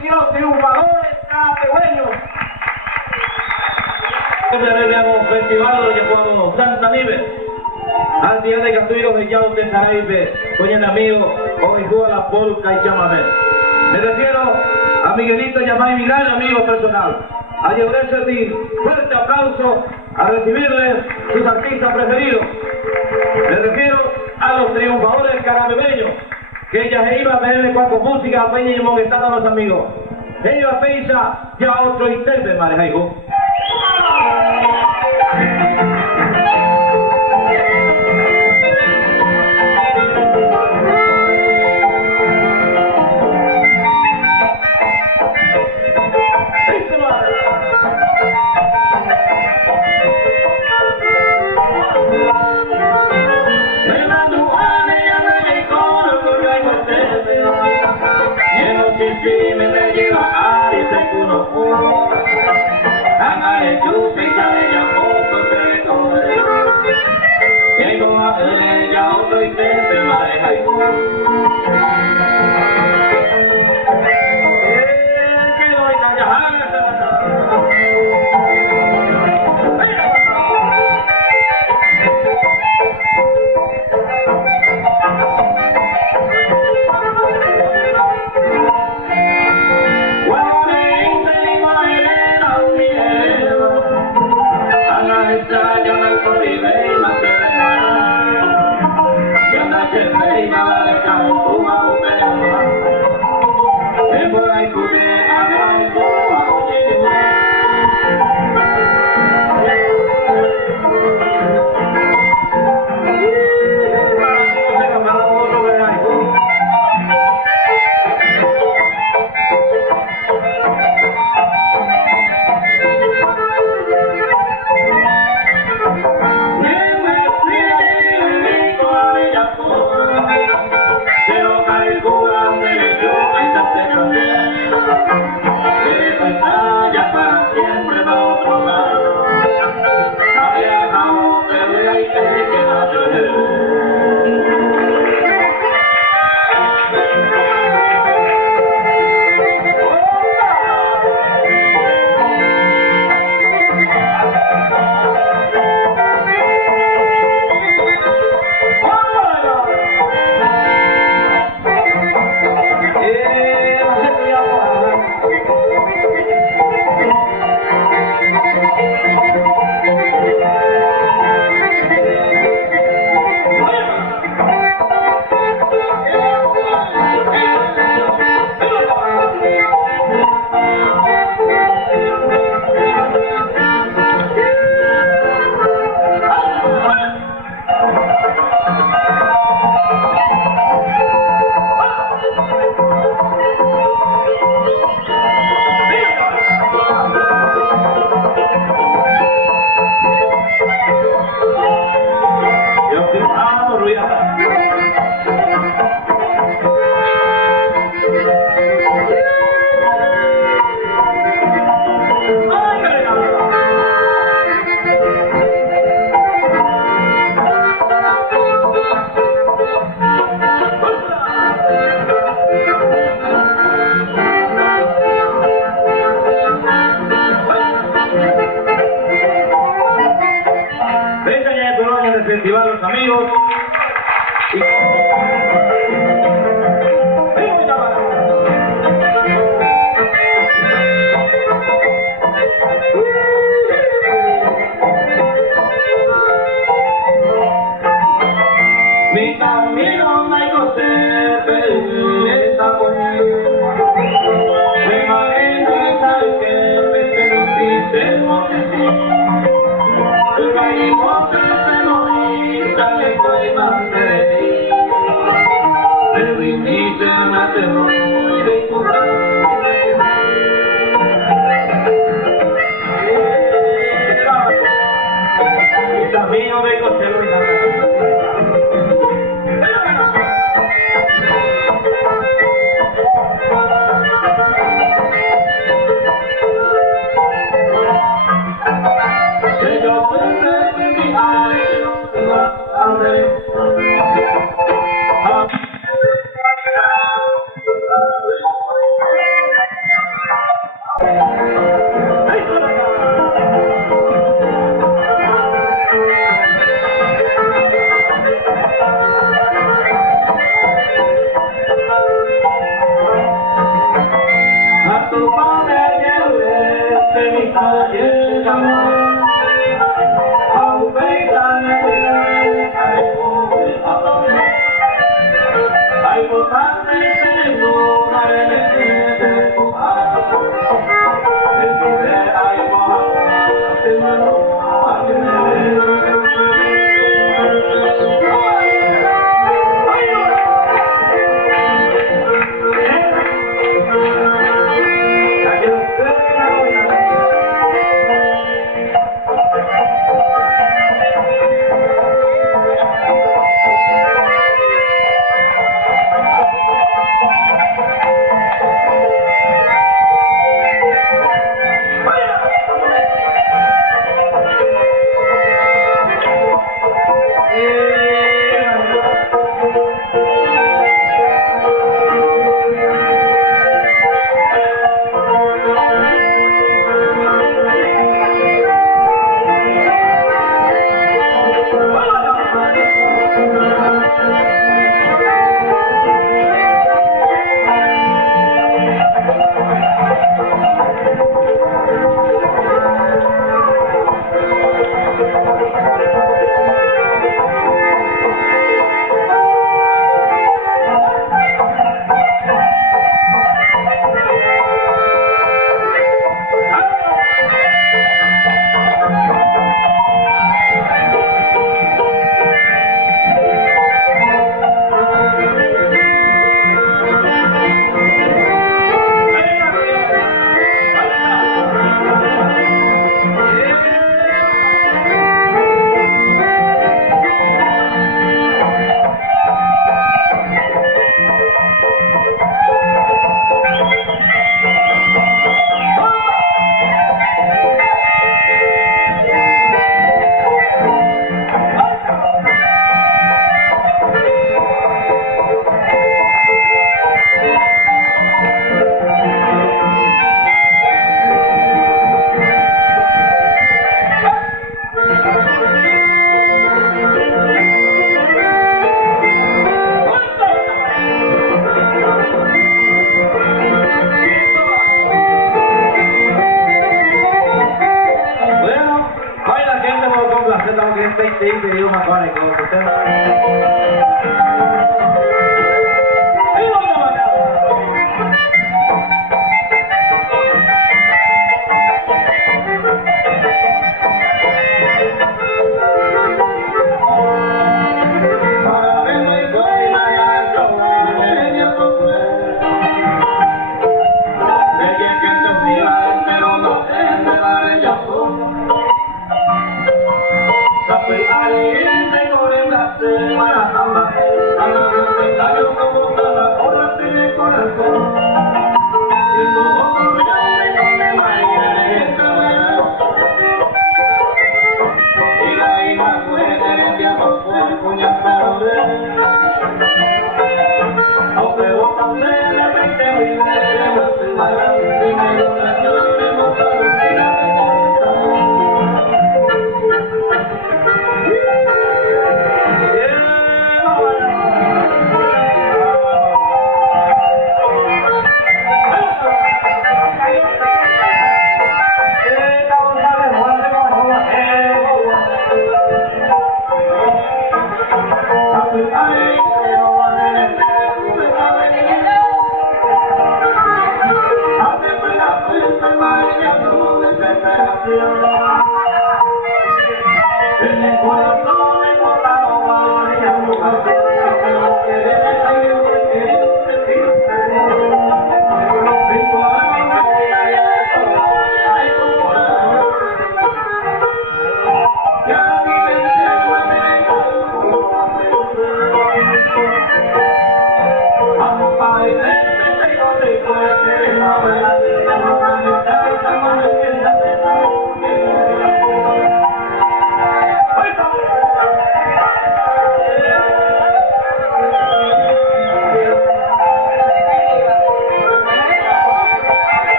y los triunfadores carapehueños. Un festival de Ecuador, Santa Libre. Al día de Castillo de Yao de Saraibe, con el amigo, o hijo a la polca y chamamé. Me refiero a Miguelito Yamay Milán, amigo personal. A llevar servir fuerte aplauso a recibirle sus artistas preferidos. Me refiero a los triunfadores carabebeños, que ella se iba a verle cuatro música a Peña y Moguetana a los amigos. Ellos pensa ya otro intérprete, marejaigo. Festival Los Amigos mi camino me gocé, pero esta me imagino y sabes que me seduciste el montecito, el gallego sale fue más reír, pero viniste a matar muy de y también no vengo a ser André. tu padre lleve, mi padre